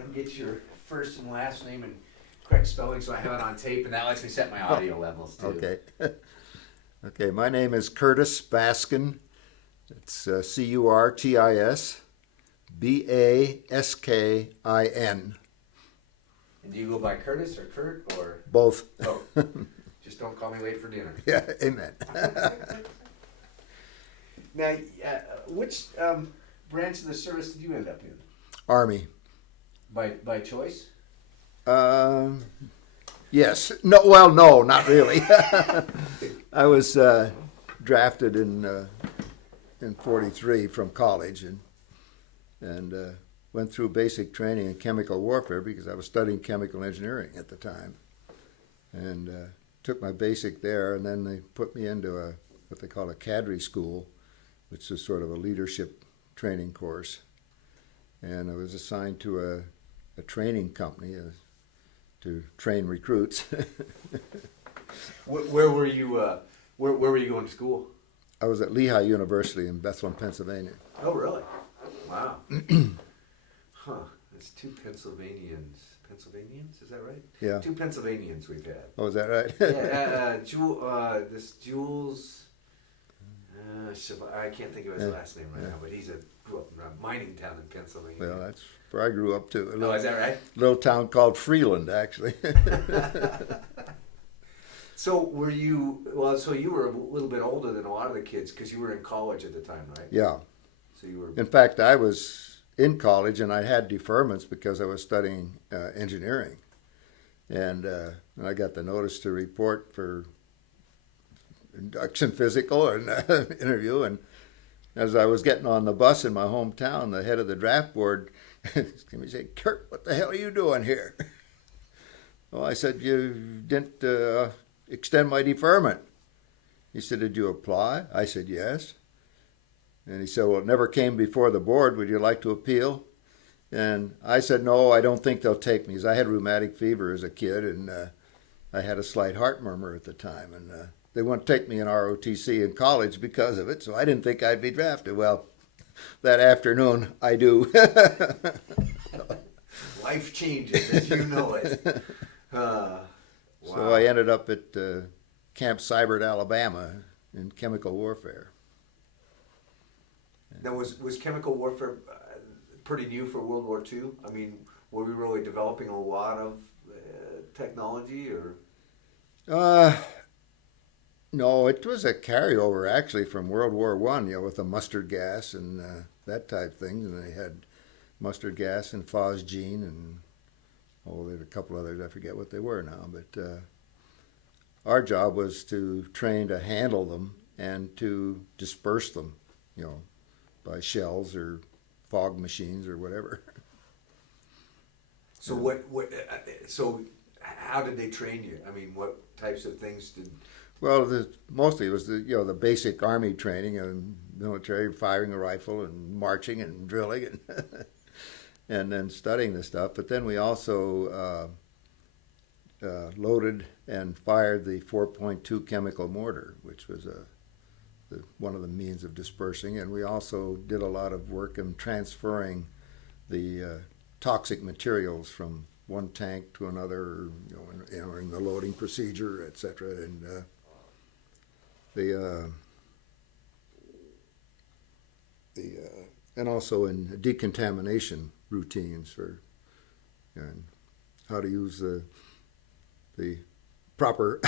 I can get your first and last name and correct spelling so I have it on tape, and that lets me set my audio levels too. Okay. Okay, my name is Curtis Baskin. It's Curtis Baskin. And do you go by Curtis or Kurt or? Both. Oh, just don't call me late for dinner. Yeah, amen. Now, which branch of the service did you end up in? Army. By choice? Yes. No. Well, no, not really. I was drafted in '43 from college and went through basic training in chemical warfare because I was studying chemical engineering at the time, and took my basic there, and then they put me into what they call a cadre school, which is sort of a leadership training course, and I was assigned to a training company to train recruits. Where were you? Where were you going to school? I was at Lehigh University in Bethlehem, Pennsylvania. Oh, really? Wow. Huh. That's two Pennsylvanians. Pennsylvanians, is that right? Yeah. Two Pennsylvanians we've had. Oh, is that right? Yeah. This Jules. I can't think of his last name right now, but grew up in a mining town in Pennsylvania. Well, that's where I grew up too. Oh, is that right? Little town called Freeland, actually. So were you? Well, so you were a little bit older than a lot of the kids because you were in college at the time, right? Yeah. So you were. In fact, I was in college and I had deferments because I was studying engineering, and I got the notice to report for induction physical and interview, and as I was getting on the bus in my hometown, the head of the draft board came and said, "Kurt, what the hell are you doing here?" Well, I said, "You didn't extend my deferment." He said, "Did you apply?" I said, "Yes." And he said, "Well, it never came before the board. Would you like to appeal?" And I said, "No, I don't think they'll take me," because I had rheumatic fever as a kid, and I had a slight heart murmur at the time, and they wouldn't take me in ROTC in college because of it, so I didn't think I'd be drafted. Well, that afternoon, I do. Life changes as you know it. Wow. So I ended up at Camp Seibert, Alabama, in chemical warfare. Now, was chemical warfare pretty new for World War II? I mean, were we really developing a lot of technology, or? No, it was a carryover actually from World War I, with the mustard gas and that type of thing. And they had mustard gas and phosgene and there's a couple others, I forget what they were now. But our job was to train to handle them and to disperse them, by shells or fog machines or whatever. So so how did they train you? I mean, what types of things did? Well, mostly it was the basic Army training and military, firing a rifle and marching and drilling and and then studying the stuff. But then we also loaded and fired the 4.2 chemical mortar, which was one of the means of dispersing. And we also did a lot of work in transferring the toxic materials from one tank to another, in the loading procedure, etc. And also in decontamination routines for and how to use the proper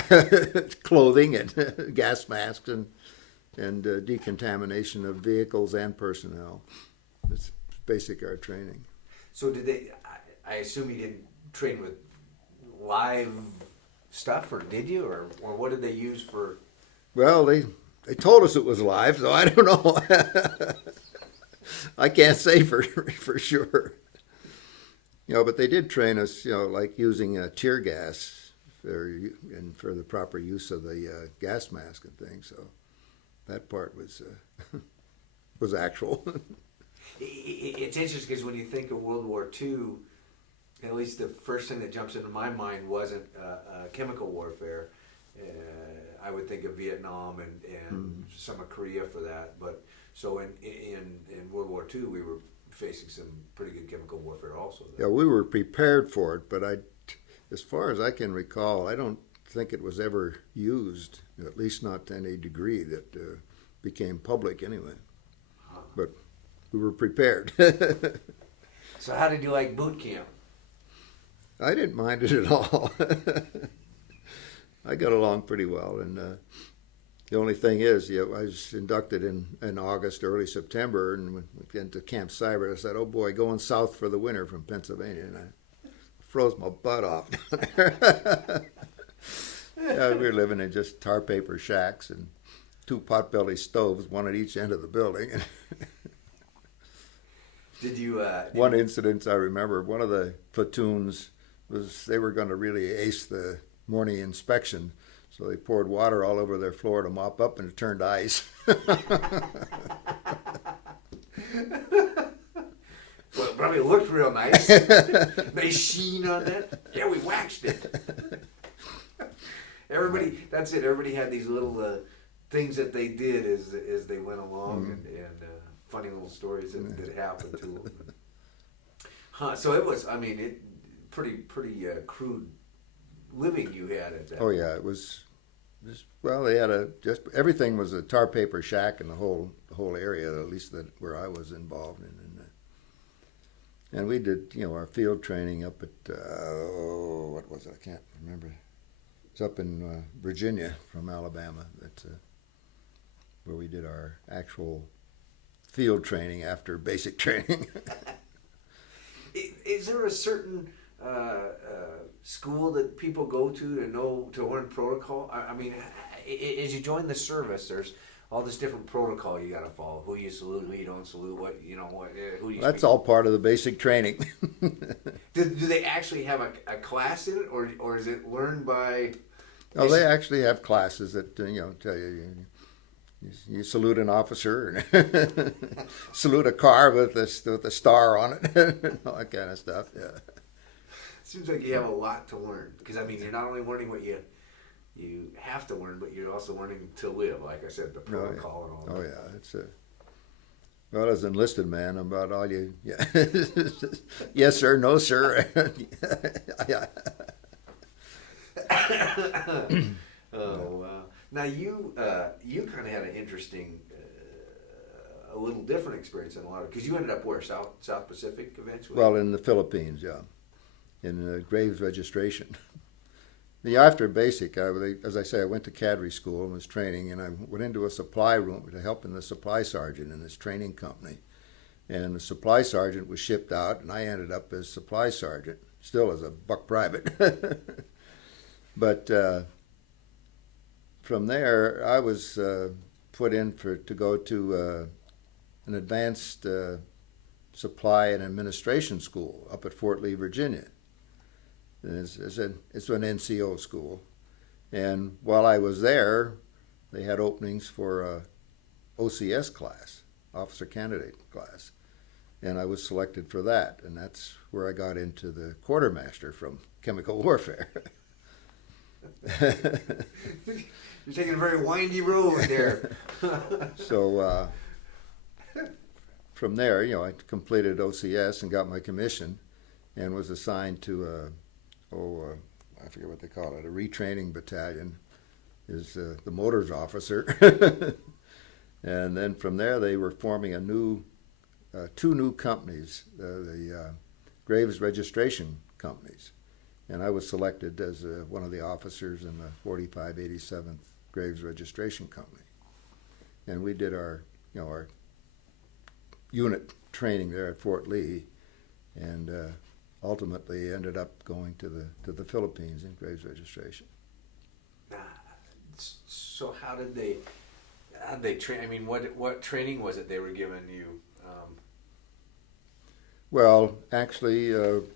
clothing and gas masks and decontamination of vehicles and personnel. It's basic art training. So did they? I assume you didn't train with live stuff, or did you, or what did they use for? Well, they told us it was live, so I don't know. I can't say for sure. But they did train us, like using tear gas for the proper use of the gas mask and things. So that part was actual. It's interesting because when you think of World War II, at least the first thing that jumps into my mind wasn't chemical warfare. I would think of Vietnam and some of Korea for that. But so in World War II, we were facing some pretty good chemical warfare also. Yeah, we were prepared for it, but as far as I can recall, I don't think it was ever used, at least not to any degree that became public anyway. But we were prepared. So how did you like boot camp? I didn't mind it at all. I got along pretty well, and the only thing is, I was inducted in August, early September, and went into Camp Cybert. I said, "Oh boy, going south for the winter from Pennsylvania," and I froze my butt off down there. Yeah, we were living in just tar paper shacks and 2 potbelly stoves, one at each end of the building. Did you? One incident I remember, one of the platoons they were going to really ace the morning inspection, so they poured water all over their floor to mop up, and it turned ice. Well, it probably looked real nice. Nice sheen on that. Yeah, we waxed it. Everybody, that's it. Everybody had these little things that they did as they went along, and funny little stories that happened to them. So it was, pretty crude living you had at that. Oh yeah, it was. Well, they had everything was a tar paper shack in the whole area, at least where I was involved in. And we did, our field training up at what was it? I can't remember. It's up in Virginia from Alabama. That's where we did our actual field training after basic training. Is there a certain school that people go to learn protocol? As you join the service, there's all this different protocol you got to follow. Who you salute, who you don't salute, who you. That's all part of the basic training. Do they actually have a class in it, or is it learned by? Oh, they actually have classes that tell you salute an officer, and salute a car with a star on it, and all that kind of stuff. Yeah. Seems like you have a lot to learn, because you're not only learning what you have to learn, but you're also learning to live. Like I said, the protocol and all that. Oh yeah, it's well, as an enlisted man, about all you. Yeah. Yes sir, no sir. Yeah. Oh wow! Now you kind of had an interesting, a little different experience than a lot of, because you ended up where, South Pacific eventually. Well, in the Philippines, yeah, in Graves registration. After basic, as I say, I went to cadre school and was training, and I went into a supply room to help in the supply sergeant in this training company. And the supply sergeant was shipped out, and I ended up as supply sergeant, still as a buck private. But from there, I was put in to go to an advanced supply and administration school up at Fort Lee, Virginia. It's an NCO school. And while I was there, they had openings for OCS class, Officer Candidate class. And I was selected for that. And that's where I got into the quartermaster from chemical warfare. You're taking a very windy road there. So from there, I completed OCS and got my commission and was assigned to I forget what they call it, a retraining battalion, is the motors officer. And then from there, they were forming two new companies, the Graves registration companies. And I was selected as one of the officers in the 4587th Graves Registration Company. And we did our unit training there at Fort Lee, and ultimately ended up going to the Philippines in Graves Registration. So how did they train? What training was it they were giving you? Well, actually,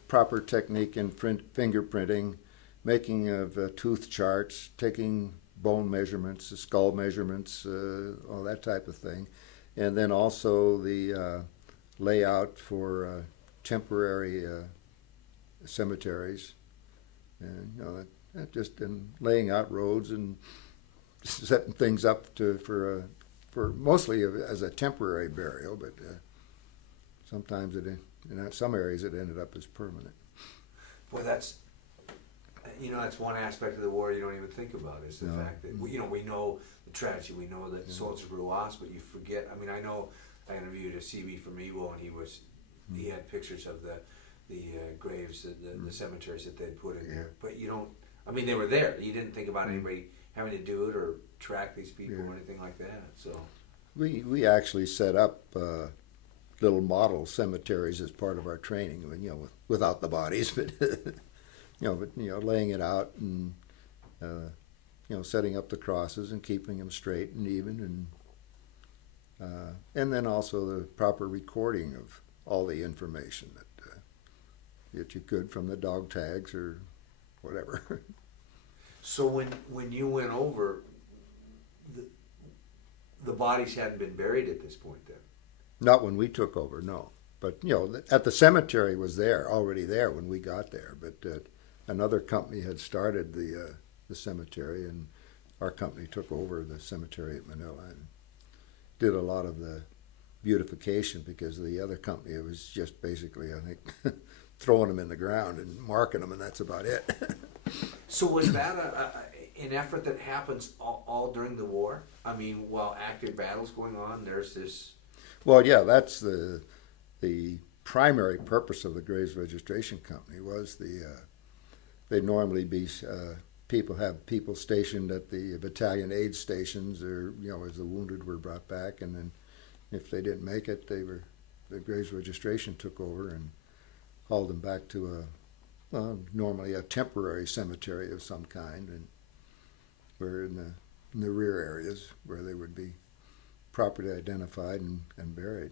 proper technique in fingerprinting, making of tooth charts, taking bone measurements, skull measurements, all that type of thing. And then also the layout for temporary cemeteries. And, just in laying out roads and setting things up for mostly as a temporary burial, but sometimes in some areas it ended up as permanent. Well, that's one aspect of the war you don't even think about is the fact that we know the tragedy, we know that soldiers were lost, but you forget. I mean, I know I interviewed a CB from Iwo, and he had pictures of the graves, the cemeteries that they'd put in there, but you don't. I mean, they were there. You didn't think about anybody having to do it or track these people or anything like that. So we actually set up little model cemeteries as part of our training. Without the bodies, but laying it out and setting up the crosses and keeping them straight and even, and then also the proper recording of all the information that you could from the dog tags or whatever. So when you went over, the bodies hadn't been buried at this point then? Not when we took over, no. But at the cemetery was already there when we got there. But another company had started the cemetery, and our company took over the cemetery at Manila and did a lot of the beautification, because the other company was just basically, I think, throwing them in the ground and marking them, and that's about it. So was that an effort that happens all during the war? I mean, while active battles going on, there's this. Well, yeah, that's the primary purpose of the Graves Registration Company was they'd normally be have people stationed at the battalion aid stations, or as the wounded were brought back, and then if they didn't make it, the Graves Registration took over and hauled them back to normally a temporary cemetery of some kind, and were in the rear areas where they would be properly identified and buried.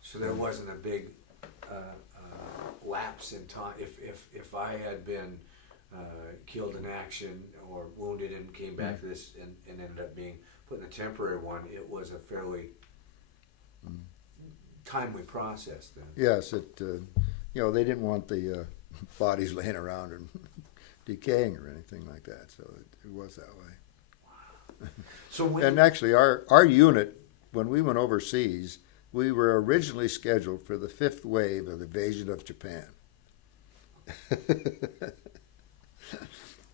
So there wasn't a big lapse in time. If I had been killed in action or wounded and came back to this and ended up being put in a temporary one, it was a fairly timely process then. Yes, they didn't want the bodies laying around and decaying or anything like that, so it was that way. So and actually, our unit, when we went overseas, we were originally scheduled for the 5th wave of the invasion of Japan,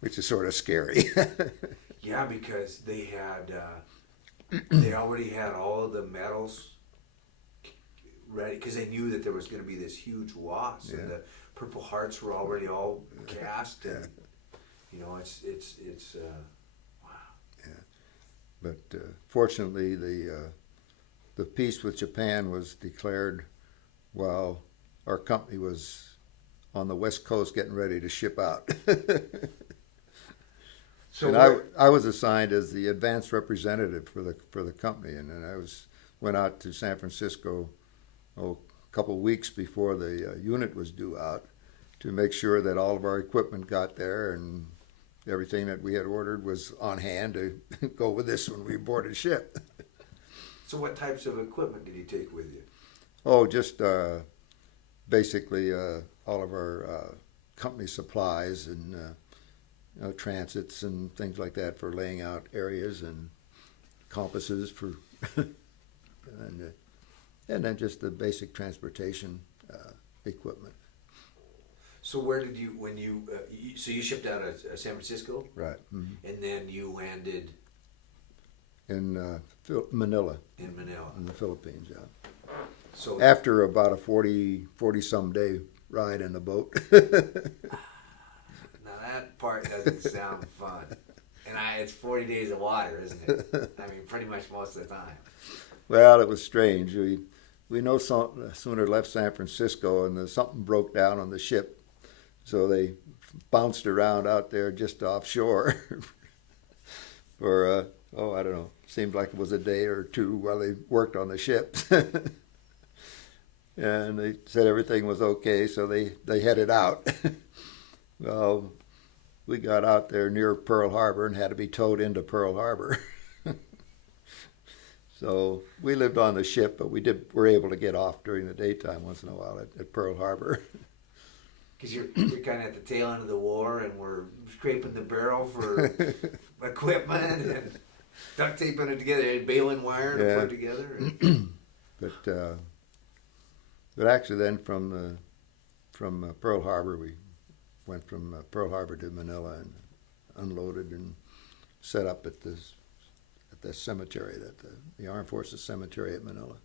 which is sort of scary. Yeah, because they already had all of the medals ready, because they knew that there was going to be this huge loss, and the Purple Hearts were already all cast, and it's wow. Yeah, but fortunately, the peace with Japan was declared while our company was on the West Coast getting ready to ship out. So and I was assigned as the advanced representative for the company, and then went out to San Francisco a couple of weeks before the unit was due out to make sure that all of our equipment got there and everything that we had ordered was on hand to go with this when we boarded ship. So what types of equipment did you take with you? Oh, just basically all of our company supplies and transits and things like that for laying out areas, and compasses for, and then just the basic transportation equipment. So where did you, so you shipped out of San Francisco? Right. Mm-hmm. And then you landed? In Manila. In Manila. In the Philippines, yeah. So after about a 40-some day ride in the boat. Now that part doesn't sound fun. And it's 40 days of water, isn't it? I mean, pretty much most of the time. Well, it was strange. We no sooner left San Francisco and something broke down on the ship. So they bounced around out there just offshore for, I don't know, seemed like it was a day or two while they worked on the ship. And they said everything was okay, so they headed out. Well, we got out there near Pearl Harbor and had to be towed into Pearl Harbor. So we lived on the ship, but were able to get off during the daytime once in a while at Pearl Harbor. Because you're kind of at the tail end of the war, and we're scraping the barrel for equipment and duct taping it together, baling wire to put it together. But actually, then from Pearl Harbor, we went from Pearl Harbor to Manila and unloaded and set up at the cemetery, the Armed Forces Cemetery at Manila.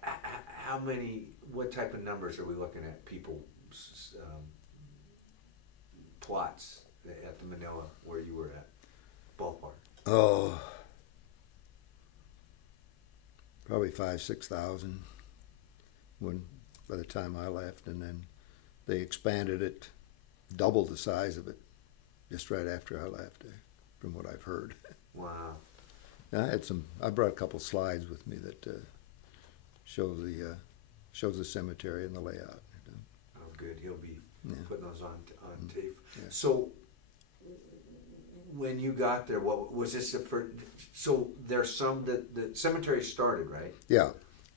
How many? What type of numbers are we looking at? People, plots at the Manila where you were at, ballpark. Oh, probably 5,000-6,000 by the time I left, and then they expanded it, doubled the size of it, just right after I left, from what I've heard. Wow. I brought a couple slides with me that shows the cemetery and the layout. Oh, good. He'll be putting those on tape. Yeah. So, when you got there, what was this the first? So there's some that the cemetery started, right? Yeah,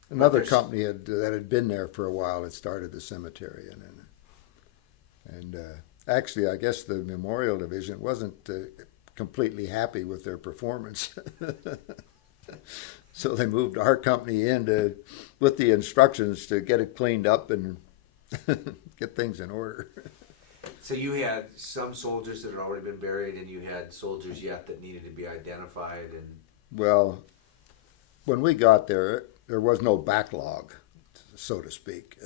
another company that had been there for a while had started the cemetery, and actually, I guess the Memorial Division wasn't completely happy with their performance. So they moved our company in with the instructions to get it cleaned up and get things in order. So you had some soldiers that had already been buried, and you had soldiers yet that needed to be identified. And well, when we got there, there was no backlog, so to speak.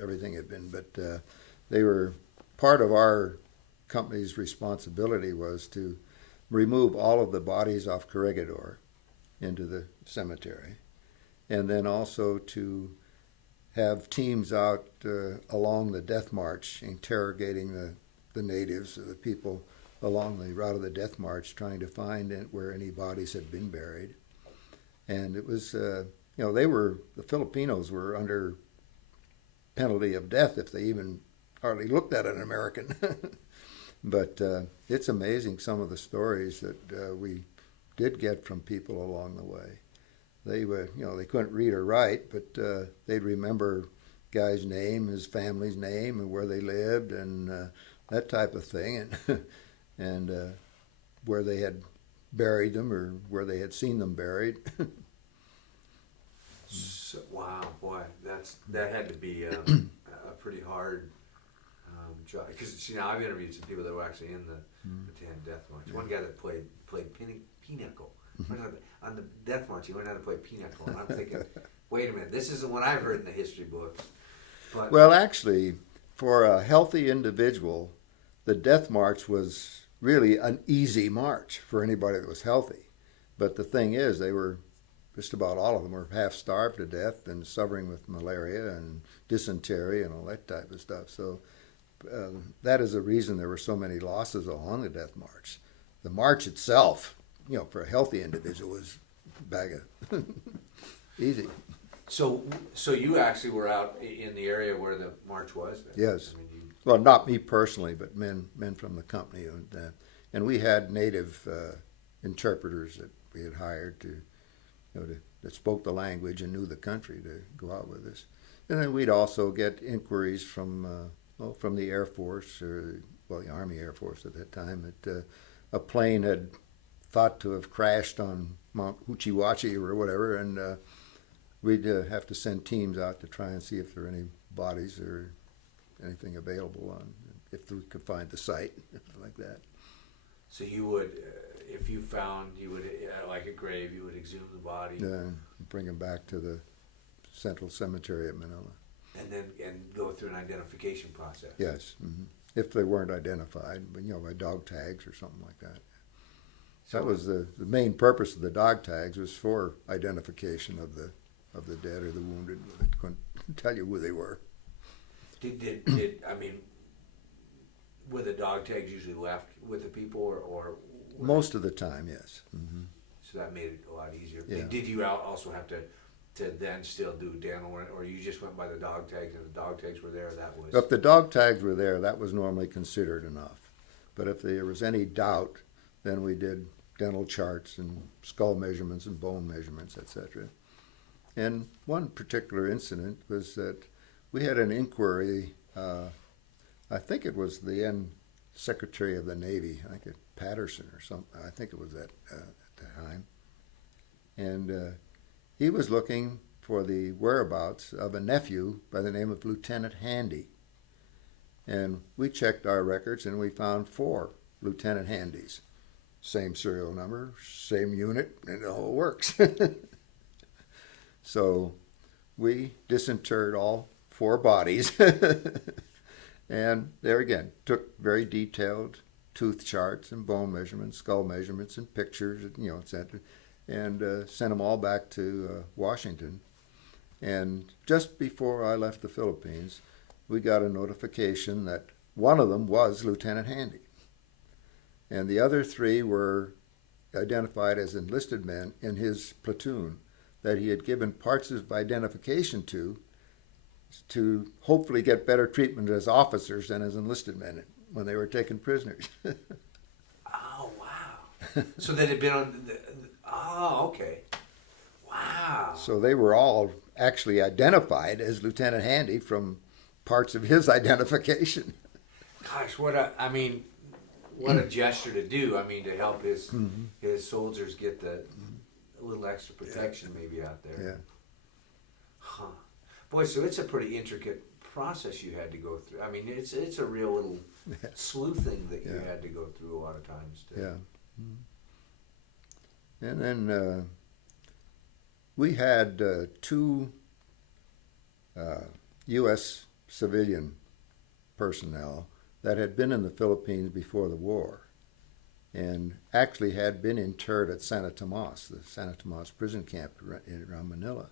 Everything had been, but they were part of our company's responsibility was to remove all of the bodies off Corregidor into the cemetery, and then also to have teams out along the death march interrogating the natives, the people along the route of the death march, trying to find where any bodies had been buried. And it was, the Filipinos were under penalty of death if they even hardly looked at an American. But it's amazing some of the stories that we did get from people along the way. They were, they couldn't read or write, but they'd remember guy's name, his family's name, and where they lived, and that type of thing, and where they had buried them or where they had seen them buried. So, wow, boy, that had to be a pretty hard job. Because I've interviewed some people that were actually in the Ten Death March. Yeah. One guy that played pinochle. On the death march, he learned how to play pinochle. And I'm thinking, wait a minute, this isn't what I've heard in the history books. But, well, actually, for a healthy individual, the death march was really an easy march for anybody that was healthy. But the thing is, they were, just about all of them were half starved to death and suffering with malaria and dysentery and all that type of stuff. So that is the reason there were so many losses along the death march. The march itself, for a healthy individual, was a bag of easy. So you actually were out in the area where the march was then? Yes. Well, not me personally, but men from the company, and we had native interpreters that we had hired that spoke the language and knew the country to go out with us. And then we'd also get inquiries from the Air Force, the Army Air Force at that time, that a plane had thought to have crashed on Mount Huchiwachi or whatever, and we'd have to send teams out to try and see if there were any bodies or anything available if we could find the site, like that. So you would, if you found, you would, like a grave, you would exhume the body. Yeah, bring them back to the Central Cemetery at Manila. And go through an identification process. Yes, if they weren't identified, but by dog tags or something like that. So that was the main purpose of the dog tags, was for identification of the dead or the wounded. They couldn't tell you who they were. Were the dog tags usually left with the people, or most of the time, yes. Mm-hmm. So that made it a lot easier. Yeah. Did you also have to then still do dental, or you just went by the dog tags, and if the dog tags were there, that was... If the dog tags were there, that was normally considered enough. But if there was any doubt, then we did dental charts and skull measurements and bone measurements, etc. And one particular incident was that we had an inquiry, I think it was the then Secretary of the Navy, I think Patterson or something, I think it was at the time. And he was looking for the whereabouts of a nephew by the name of Lieutenant Handy. And we checked our records and we found 4 Lieutenant Handys. Same serial number, same unit, and the whole works. So we disinterred all 4 bodies. And there again, took very detailed tooth charts and bone measurements, skull measurements, and pictures, etc., and sent them all back to Washington. And just before I left the Philippines, we got a notification that one of them was Lieutenant Handy. And the other 3 were identified as enlisted men in his platoon that he had given parts of identification to hopefully get better treatment as officers than as enlisted men when they were taken prisoners. Oh, wow. So that had been on oh, okay. Wow. So they were all actually identified as Lieutenant Handy from parts of his identification. Gosh, what a gesture to do. I mean, to help his soldiers get the a little extra protection maybe out there. Yeah. Huh. Boy, so it's a pretty intricate process you had to go through. I mean, it's a real little sleuthing that you had to go through a lot of times. Too. Yeah. And then we had 2 U.S. civilian personnel that had been in the Philippines before the war and actually had been interred at Santa Tomas, the Santa Tomas prison camp around Manila.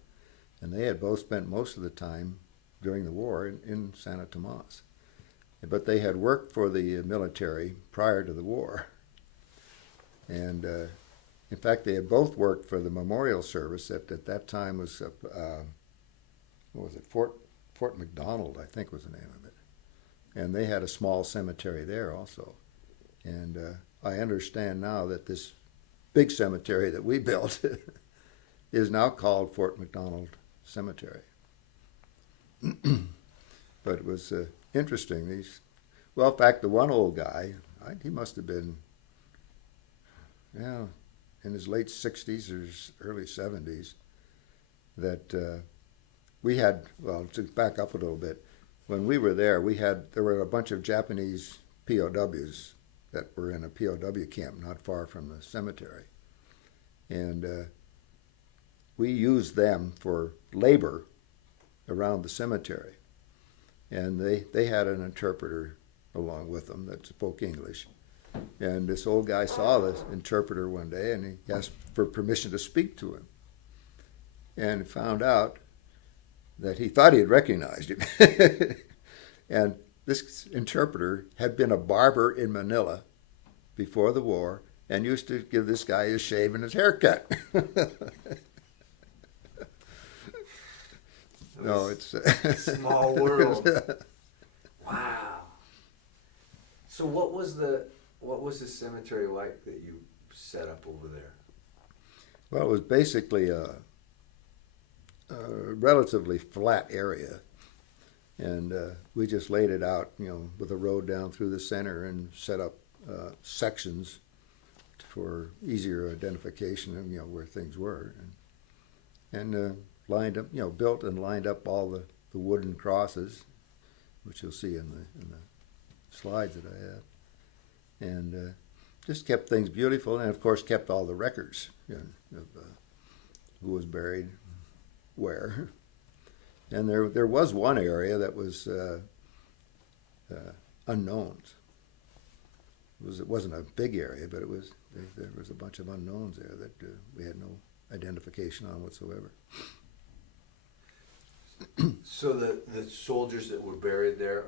And they had both spent most of the time during the war in Santa Tomas. But they had worked for the military prior to the war. And in fact, they had both worked for the memorial service that at that time was, what was it, Fort McDonald, I think was the name of it. And they had a small cemetery there also. And I understand now that this big cemetery that we built is now called Fort McDonald Cemetery. But it was interesting. Well, in fact, the one old guy, he must have been, in his late 60s or early 70s, that we had, well, to back up a little bit, when we were there, there were a bunch of Japanese POWs that were in a POW camp not far from the cemetery. And we used them for labor around the cemetery. And they had an interpreter along with them that spoke English. And this old guy saw this interpreter one day and he asked for permission to speak to him. And found out that he thought he had recognized him. And this interpreter had been a barber in Manila before the war and used to give this guy his shave and his haircut. No, it's a small world. Wow. So what was the cemetery like that you set up over there? Well, it was basically a relatively flat area, and we just laid it out, with a road down through the center and set up sections for easier identification of where things were, and lined up, built and lined up all the wooden crosses, which you'll see in the slides that I have, and just kept things beautiful, and of course kept all the records of who was buried where. And there was one area that was unknowns. It wasn't a big area, but there was a bunch of unknowns there that we had no identification on whatsoever. So the soldiers that were buried there,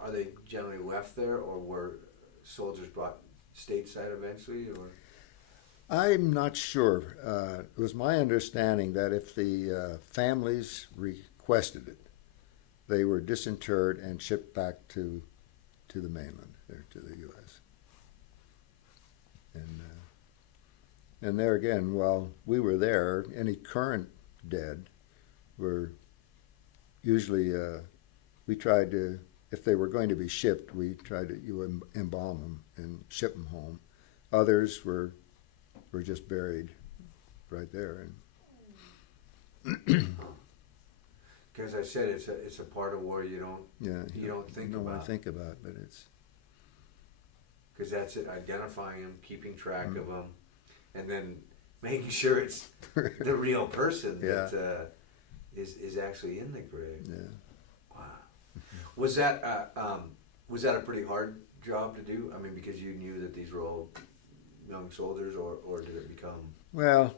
are they generally left there, or were soldiers brought stateside eventually, or? I'm not sure. It was my understanding that if the families requested it, they were disinterred and shipped back to the mainland, or to the U.S. And there again, while we were there, any current dead were usually, we tried to, if they were going to be shipped, we tried to embalm them and ship them home. Others were just buried right there, Because I said it's a part of war you don't think don't want about. to think about, but it's Because that's it, identifying them, keeping track of them, and then making sure it's the real person that is actually in the grave. yeah. Wow. Was that a pretty hard job to do? I mean, because you knew that these were all young soldiers, or did it become? Well,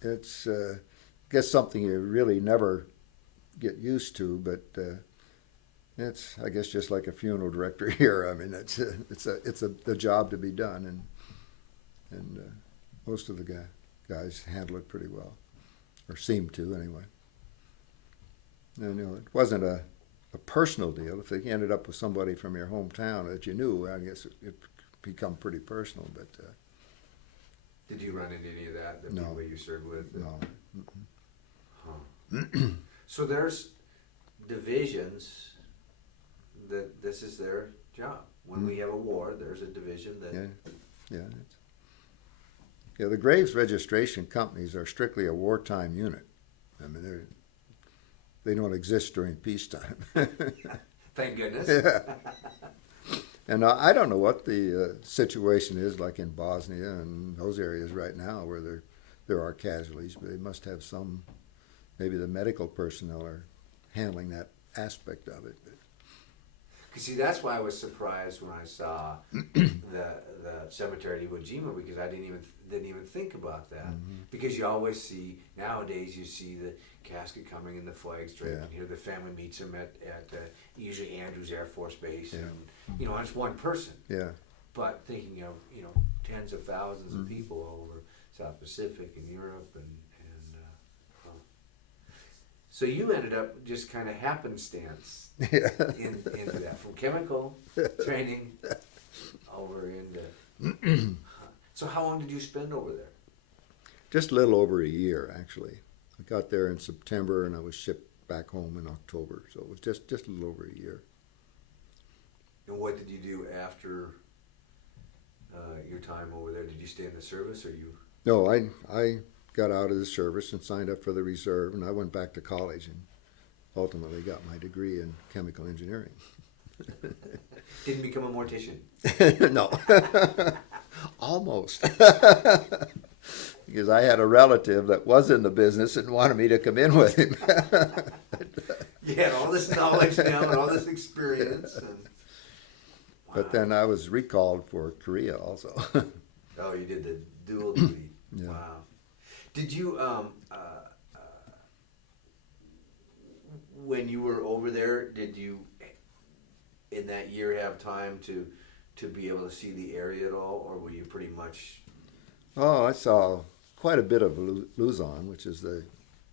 it's I guess something you really never get used to, but it's, I guess, just like a funeral director here. I mean, it's the job to be done, and most of the guys handle it pretty well, or seem to anyway. And, it wasn't a personal deal. If they ended up with somebody from your hometown that you knew, I guess it become pretty personal. But did you run into any of that? The No. people you served with? no. Huh. So there's divisions that this is their job. When we have a war, there's a division that. Yeah. The graves registration companies are strictly a wartime unit. I mean, they don't exist during peacetime. Thank goodness. Yeah. And I don't know what the situation is like in Bosnia and those areas right now where there are casualties, but they must have some. Maybe the medical personnel are handling that aspect of it. Because see, that's why I was surprised when I saw the cemetery at Iwo Jima, because I didn't even think about that. Mm-hmm. Because you always see nowadays, you see the casket coming and the flags draped, Yeah. and here the family meets them at usually Andrews Air Force Base, Yeah. and it's one person. Yeah. But thinking of tens of thousands of people all over South Pacific and Europe and so you ended up just kind of happenstance Yeah. into that, from chemical training over into. So how long did you spend over there? Just a little over a year, actually. I got there in September and I was shipped back home in October, so it was just a little over a year. And what did you do after your time over there? Did you stay in the service, or you? No, I got out of the service and signed up for the reserve, and I went back to college and ultimately got my degree in chemical engineering. Didn't become a mortician? No. Almost. Because I had a relative that was in the business and wanted me to come in with him. You had all this knowledge now and all this experience. And, wow. But then I was recalled for Korea also. Oh, you did the dual duty. Yeah. Wow. Did you, when you were over there, did you, in that year, have time to be able to see the area at all, or were you pretty much? Oh, I saw quite a bit of Luzon, which is the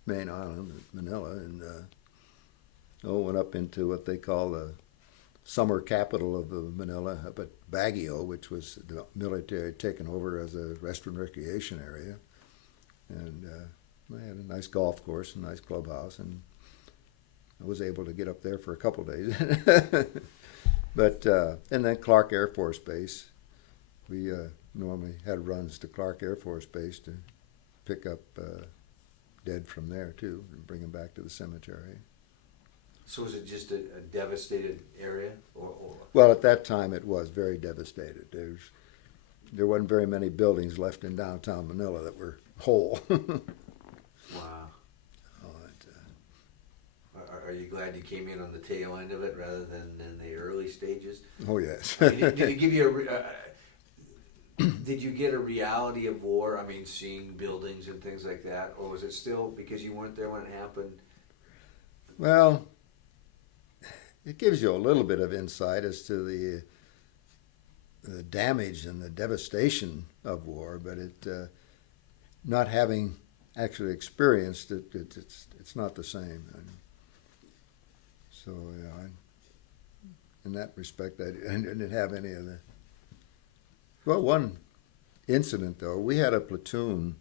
main island, Manila, and went up into what they call the summer capital of the Manila, up at Baguio, which was the military taken over as a restaurant recreation area. And I had a nice golf course, a nice clubhouse, and I was able to get up there for a couple of days. But and then Clark Air Force Base, we normally had runs to Clark Air Force Base to pick up dead from there too and bring them back to the cemetery. So was it just a devastated area, or? Well, at that time it was very devastated. There wasn't very many buildings left in downtown Manila that were whole. Wow. Oh, Are you glad you came in on the tail end of it rather than in the early stages? oh yes. Did it give you did you get a reality of war? I mean, seeing buildings and things like that, or was it still because you weren't there when it happened? Well, it gives you a little bit of insight as to the damage and the devastation of war, but not having actually experienced it, it's not the same. So in that respect, I didn't have any of the. Well, one incident though, we had a platoon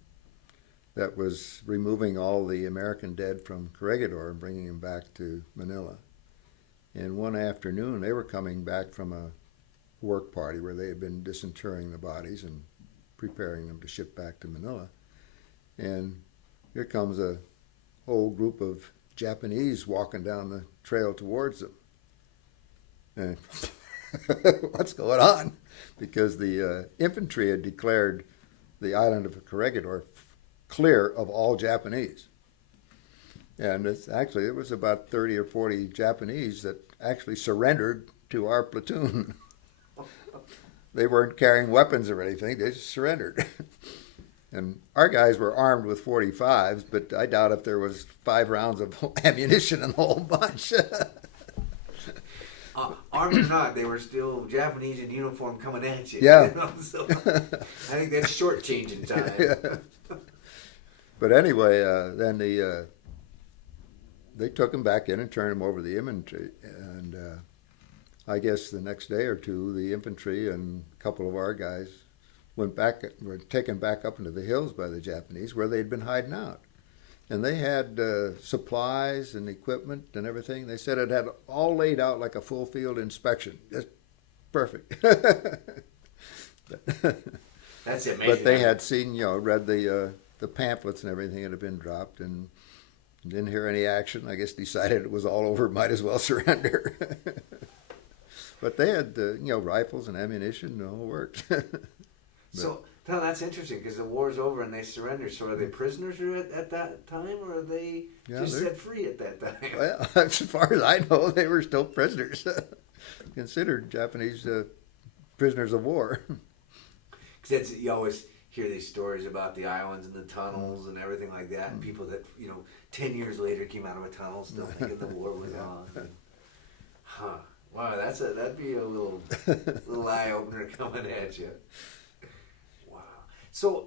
that was removing all the American dead from Corregidor and bringing them back to Manila. And one afternoon, they were coming back from a work party where they had been disinterring the bodies and preparing them to ship back to Manila. And here comes a whole group of Japanese walking down the trail towards them. And what's going on? Because the infantry had declared the island of Corregidor clear of all Japanese. And it was about 30 or 40 Japanese that actually surrendered to our platoon. They weren't carrying weapons or anything, they just surrendered. And our guys were armed with 45s, but I doubt if there was 5 rounds of ammunition in the whole bunch. Armed or not, they were still Japanese in uniform coming at you. Yeah. You know? So, I think that's shortchanging time. Yeah. But anyway, then they took him back in and turned him over to the infantry. And I guess the next day or two, the infantry and a couple of our guys were taken back up into the hills by the Japanese where they'd been hiding out. And they had supplies and equipment and everything. They said it had all laid out like a full field inspection. Just perfect. That's amazing. But they had seen, read the pamphlets and everything that had been dropped and didn't hear any action. I guess decided it was all over, might as well surrender. But they had, rifles and ammunition and the whole works. So, no, that's interesting because the war's over and they surrender. So are they prisoners at that time, or are they just set free at that time? Well, as far as I know, they were still prisoners, considered Japanese prisoners of war. Because you always hear these stories about the islands and the tunnels and everything like that, and people that 10 years later came out of a tunnel still thinking the war was on. And, wow, that'd be a little eye opener coming at you. So,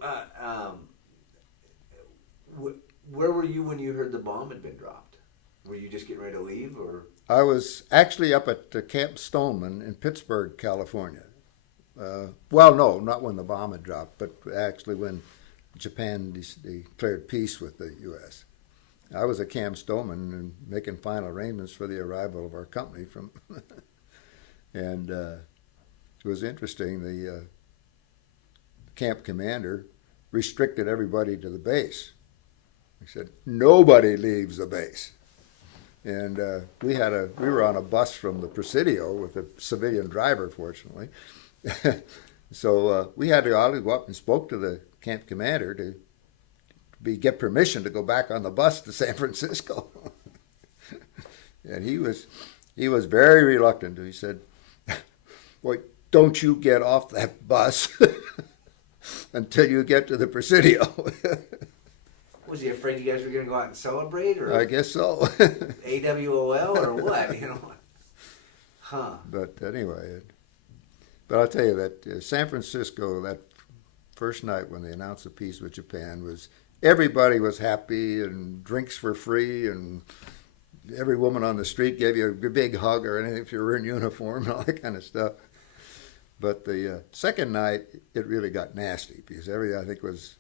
where were you when you heard the bomb had been dropped? Were you just getting ready to leave, or? I was actually up at Camp Stoneman in Pittsburgh, California. Well, no, not when the bomb had dropped, but actually when Japan declared peace with the U.S. I was at Camp Stoneman and making final arrangements for the arrival of our company from, and it was interesting. The camp commander restricted everybody to the base. He said, nobody leaves the base. And we were on a bus from the Presidio with a civilian driver, fortunately. So we had to go up and spoke to the camp commander to get permission to go back on the bus to San Francisco. And he was very reluctant. He said, boy, don't you get off that bus until you get to the Presidio. Was he afraid you guys were going to go out and celebrate, or? I guess so. AWOL or what? Huh. But anyway, I'll tell you that San Francisco, that first night when they announced the peace with Japan, everybody was happy and drinks were free and every woman on the street gave you a big hug or anything if you were in uniform and all that kind of stuff. But the second night, it really got nasty because everybody, I think, was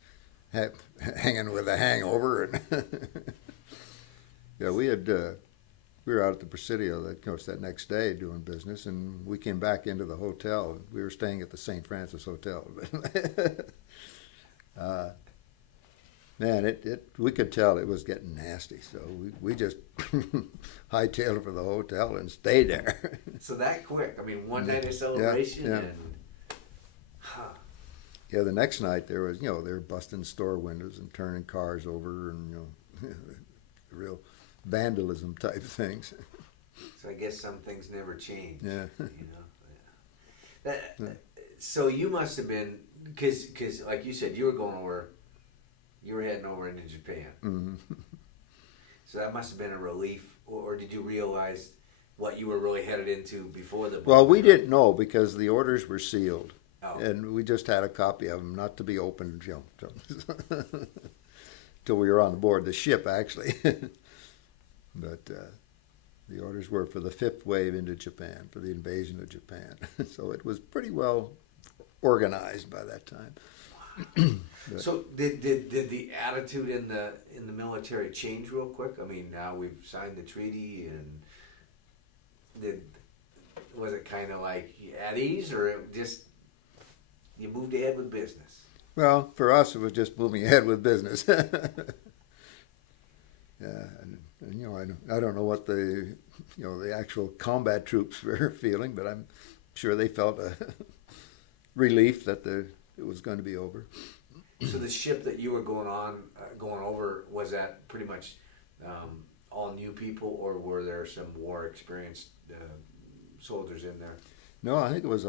hanging with a hangover. And yeah, we were out at the Presidio, that next day doing business, and we came back into the hotel. We were staying at the St. Francis Hotel. Man, we could tell it was getting nasty, so we just hightailed it for the hotel and stayed there. So that quick? I mean, one night of celebration, yeah. And yeah. The next night there was, they were busting store windows and turning cars over, and real vandalism type things. So I guess some things never change. Yeah. So you must have been, because like you said, you were heading over into Japan. Mm-hmm. So that must have been a relief, or did you realize what you were really headed into before the bomb? Well, we didn't know because the orders were sealed, and we just had a copy of them, not to be opened, till we were on board the ship, actually. But the orders were for the fifth wave into Japan, for the invasion of Japan. So it was pretty well organized by that time. So did the attitude in the military change real quick? I mean, now we've signed the treaty, and was it kind of like at ease, or it just you moved ahead with business? Well, for us, it was just moving ahead with business. And I don't know what the actual combat troops were feeling, but I'm sure they felt a relief that it was going to be over. So the ship that you were going over, was that pretty much all new people, or were there some war experienced soldiers in there? No, I think it was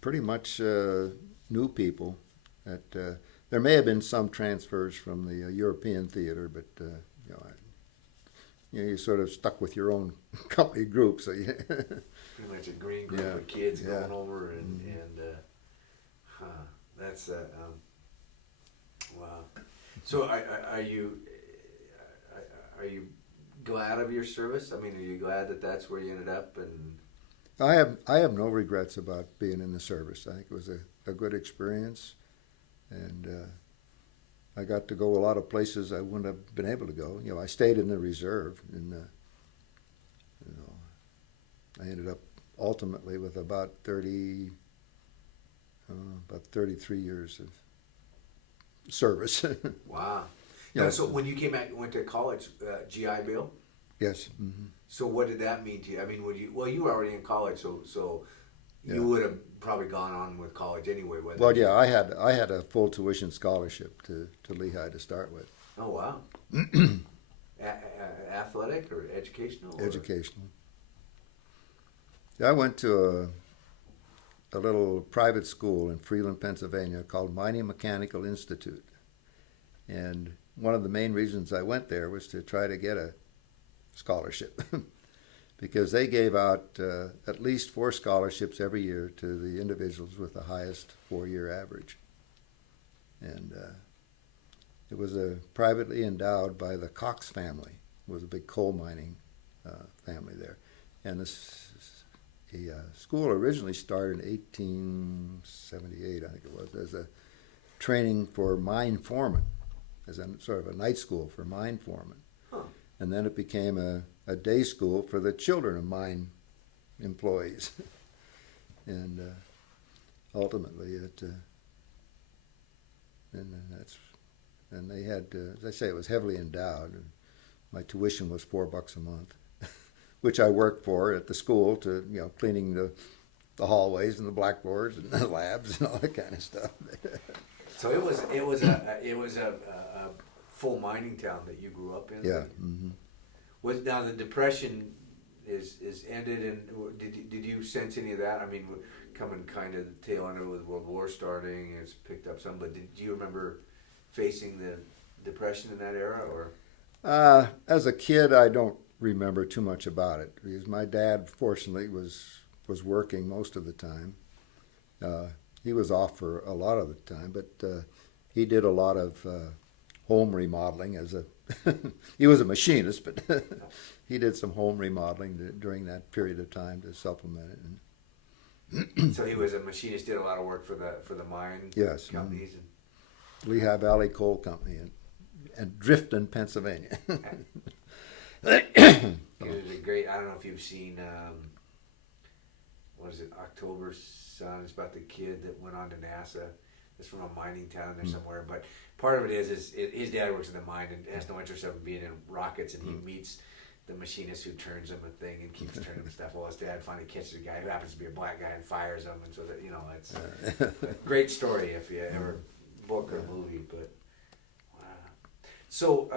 pretty much new people. There may have been some transfers from the European theater, but you sort of stuck with your own company group, so you pretty much a green group of kids going over, and that's wow. So are you glad of your service? I mean, are you glad that that's where you ended up? And I have no regrets about being in the service. I think it was a good experience, and I got to go a lot of places I wouldn't have been able to go. I stayed in the reserve, and I ended up ultimately with about 33 years of service. Wow. Now, so when you came back, went to college, GI Bill? Yes. Mm-hmm. So what did that mean to you? I mean, you were already in college, so you would have probably gone on with college anyway. Well, yeah, I had a full tuition scholarship to Lehigh to start with. Oh, wow. Athletic or educational? Educational. Yeah, I went to a little private school in Freeland, Pennsylvania called Mining Mechanical Institute. And one of the main reasons I went there was to try to get a scholarship because they gave out at least 4 scholarships every year to the individuals with the highest 4-year average. And it was privately endowed by the Cox family. It was a big coal mining family there. And the school originally started in 1878, I think it was, as a training for mine foremen, as a sort of a night school for mine foremen. Huh. And then it became a day school for the children of mine employees. And ultimately and they had, as I say, it was heavily endowed. And my tuition was $4 a month, which I worked for at the school to, cleaning the hallways and the blackboards and the labs and all that kind of stuff. So it was a full mining town that you grew up in. Yeah. Mm-hmm. Now the Depression is ended, and did you sense any of that? I mean, coming kind of the tail end of it with World War starting, it's picked up some. But do you remember facing the Depression in that era, or? As a kid, I don't remember too much about it because my dad, fortunately, was working most of the time. He was off for a lot of the time, but he did a lot of home remodeling he was a machinist, but he did some home remodeling during that period of time to supplement it. So he was a machinist, did a lot of work for the mine companies. Lehigh Valley Coal Company and Drifton, Pennsylvania. It was a great. I don't know if you've seen. What is it? October Sun. It's about the kid that went on to NASA. It's from a mining town there somewhere. But part of it is his dad works in the mine and has no interest in being in rockets, and he meets the machinist who turns him a thing and keeps turning him stuff. Well, his dad finally catches a guy who happens to be a black guy and fires him, and so that it's a great story if you ever book or movie. But wow. So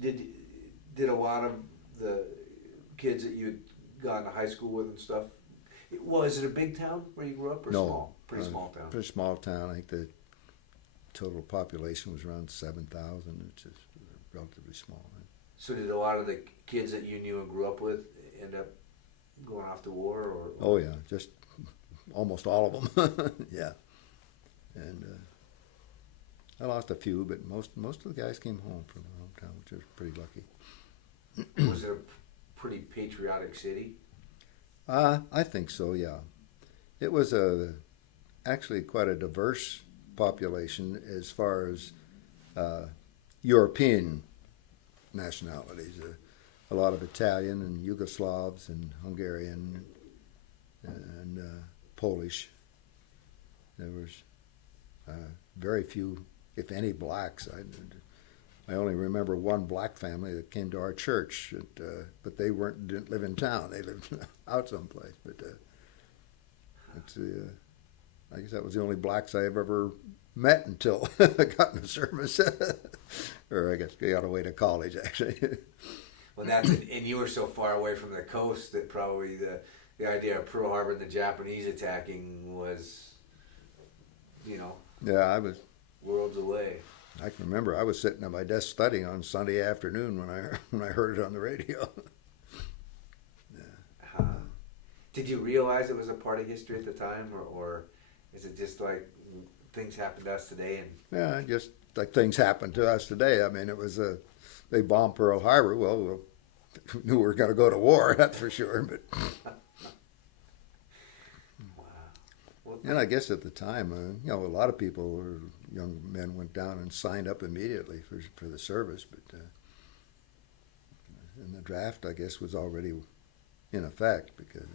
did a lot of the kids that you'd gone to high school with and stuff? Is it a big town where you grew up, or small? Pretty small town. Pretty small town. I think the total population was around 7,000, which is relatively small. Right? So did a lot of the kids that you knew and grew up with end up going off to war, or? Oh yeah, just almost all of them. Yeah, and I lost a few, but most of the guys came home from their hometown, which was pretty lucky. Was it a pretty patriotic city? I think so, yeah. It was actually quite a diverse population as far as European nationalities. A lot of Italian and Yugoslavs and Hungarian and Polish. There was very few, if any, blacks. I only remember one black family that came to our church, but they didn't live in town. They lived out someplace. But I guess that was the only blacks I have ever met until I got in the service, or I guess got away to college actually. Well, and you were so far away from the coast that probably the idea of Pearl Harbor and the Japanese attacking was, Yeah, I was worlds away. I can remember I was sitting at my desk studying on Sunday afternoon when I heard it on the radio. Did you realize it was a part of history at the time, or is it just like things happen to us today? And Yeah, just like things happen to us today. I mean, it was they bombed Pearl Harbor. Well, we knew we were going to go to war, that's for sure. But wow. Well, and I guess at the time, a lot of people, young men, went down and signed up immediately for the service. But and the draft, I guess, was already in effect because